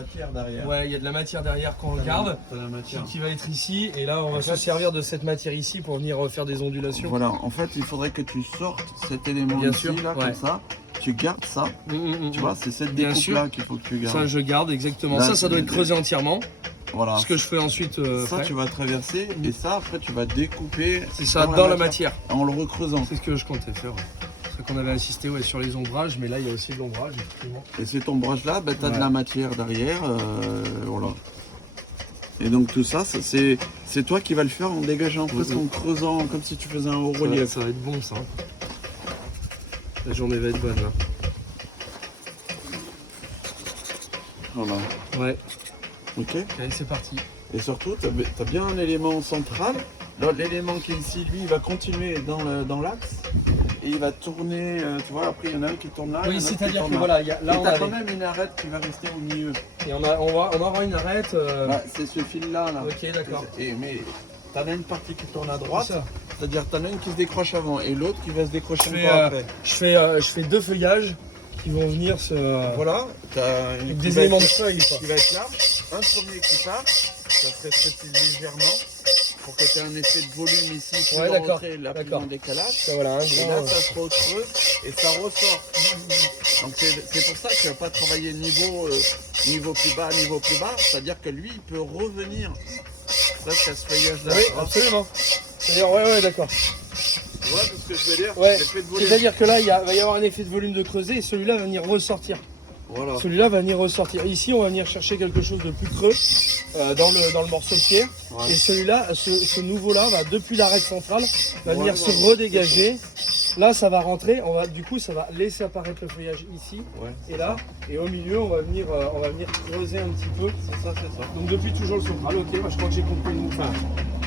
matière derrière. Ouais, il y a de la matière derrière qu'on regarde, T'as la matière. qui va être ici. Et là, on va se servir de cette matière ici pour venir faire des ondulations. Voilà, en fait, il faudrait que tu sortes cet élément Bien ici, sûr, là, ouais. comme ça. Tu gardes ça. Tu vois, c'est cette Bien découpe-là sûr. qu'il faut que tu gardes. Ça, je garde exactement. Là, Ça doit être creusé entièrement. Voilà. Ce que je fais ensuite. Ça, après. tu vas traverser et ça, après, tu vas découper. C'est ça, dans la matière. En le recreusant. C'est ce que je comptais faire. C'est ce qu'on avait insisté sur les ombrages, mais là, il y a aussi de l'ombrage, effectivement. Et cet ombrage-là, ben, tu as Ouais. de la matière derrière. Voilà. Et donc tout ça, c'est toi qui vas le faire en dégageant, presque en creusant, comme si tu faisais un haut relief. Ça va être bon, ça. La journée va être bonne, là. Voilà. Ouais. Ok. Allez, c'est parti. Et surtout, tu as bien un élément central. Là, l'élément qui est ici, lui, il va continuer dans l'axe. Et il va tourner, tu vois, après il y en a un qui tourne là. Oui, il y en a un qui c'est-à-dire tourne que là. voilà, là Et on t'as a quand même une arête qui va rester au milieu. et on aura une arête. Bah, c'est ce fil-là. Là. Ok, d'accord. Mais t'en as une partie qui tourne à C'est droite, ça. c'est-à-dire t'en as une qui se décroche avant et l'autre qui va se décrocher Je fais, encore après. je fais deux feuillages qui vont venir se. Voilà, t'as une Des qui va éléments de être- feuilles, quoi. qui va être large, un premier qui part, ça se rétrécit légèrement pour que tu aies un effet de volume ici, plus Ouais, en d'accord, rentrée, là plus d'accord. en décalage. Ça, voilà, un Et grand. là, ça se recreuse et ça ressort. Donc c'est pour ça que tu vas pas travailler niveau plus bas, c'est-à-dire que lui, il peut revenir presque à ce feuillage-là. Oui, Tu vois absolument. C'est-à-dire, ouais, d'accord. Tu vois ce que je veux dire? Ouais. L'effet de volume. C'est-à-dire que là, va y avoir un effet de volume de creuset et celui-là va venir ressortir. Voilà. Celui-là va venir ressortir. Ici, on va venir chercher quelque chose de plus creux dans le morceau de pierre. Ouais. Et celui-là, ce nouveau-là, va depuis l'arête centrale, va venir Ouais, se ouais. redégager. Là, ça va rentrer. Du coup, ça va laisser apparaître le feuillage ici Ouais, et là. Et au milieu, on va venir creuser un petit peu. c'est ça, c'est ça. Donc depuis toujours le central. Ok, moi, je crois que j'ai compris. Enfin,